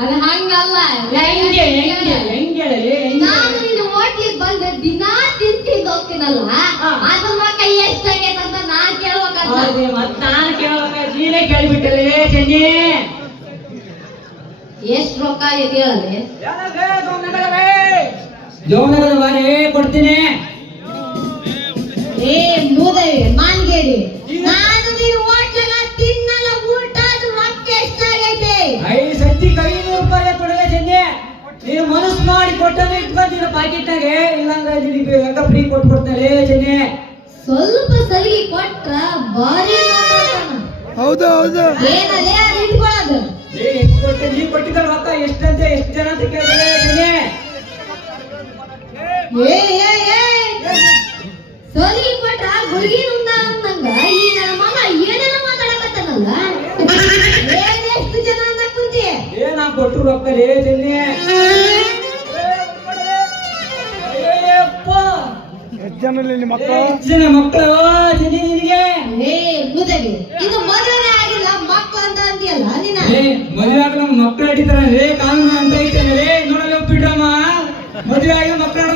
ಅದು ಹಂಗಲ್ಲ. ನಾನು ನೀನು ಹೋಟ್ಲಿಗೆ ಬಂದ ದಿನಾ ತಿಂತಿದ್ದು ಹೋಗ್ತೀನಲ್ಲ, ಅದು ರೊಕ್ಕ ಎಷ್ಟಾಗೈತೆ ಅಂತ ನಾನ್ ಕೇಳ್ಬೇಕಂತ. ನಾನು ಕೇಳ್ಬೇಕ, ನೀನೇ ಕೇಳ್ಬಿಟ್ಟಲೆ ಚೆನ್ನಿ. ಎಷ್ಟ್ ರೊಕ್ಕ ಆಗೈತಿ ಹೇಳಲಿ. ಜೋನಗದ ಬಾರಿ ಕೊಡ್ತೀನಿ. ಏ ಮೂದವಿ ಮಾನ್ಗೇಡಿ, ನಾನು ನೀನು ಹೋಟ್ಲಾಗ ತಿನ್ನಲ್ಲ, ಊಟ ರೊಕ್ಕ ಎಷ್ಟಾಗೈತೆ? 500 ರೂಪಾಯಿ ಕೊಡಲೆ ಚೆನ್ನಿ. ನೀನು ಮನಸ್ಸು ಮಾಡಿ ಕೊಟ್ಟರೆ ಇಟ್ಕೊತೀನಿ ಪಾಕೆಟ್ನಾಗೆ, ಇಲ್ಲಾಂದ್ರೆ ನಿನಗೆ ಹೆಂಗ ಫ್ರೀ ಕೊಟ್ಬಿಡ್ತಾರೆ ಚೆನ್ನಿ. ಸ್ವಲ್ಪ ಸಲಿಗೆ ಕೊಟ್ರ ಬಾರಿ ಹೌದು ಹೌದು. ಏನದೇ ಅದು ಇಟ್ಕೊಳ್ಳೋದು. ನೀ ಕೊಟ್ಟಿದ್ದ ರೊಕ್ಕ ಎಷ್ಟಂತೆ ಎಷ್ಟು ಜನ ಅಂತ ಕೇಳಿದ್ರೆ ಚೆನ್ನಿ. ಸಲಿಗೆ ಕೊಟ್ರ ಗುಳಿಗೆ ನುಂಗ ಅಂದಂಗ ಈ ನನ್ನ ಮಗ ಏನೇನ ಮಾತಾಡಕತ್ತಾನಲ್ಲ. ಎಷ್ಟು ಜನ ಅಂತ ಕುಂತಿ ನಾ ಕೊಟ್ಟು ರೊಕ್ಕ ರೇ ಚೆನ್ನಿ. ಜನ ಮಕ್ಕಳು ಚೆನ್ನಿ ನಿನಗೆ. ಮುದಗಿ ಇದು ಮದುವೆ ಆಗಿಲ್ಲ ಮಕ್ಕಳು ಅಂತ ಅಂತೀಯಲ್ಲ ನೀನ. ಮದುವೆ ಆಗ ನಮ್ಮ ಮಕ್ಕಳು ಹಿಡಿತಾರ ಕಾನೂನು ಅಂತ ಐತೇನೆ. ನೋಡಲ್ಲ ಒಪ್ಪಿಡ್ರಮ್ಮ, ಮದುವೆ ಆಗಿ ಮಕ್ಕಳ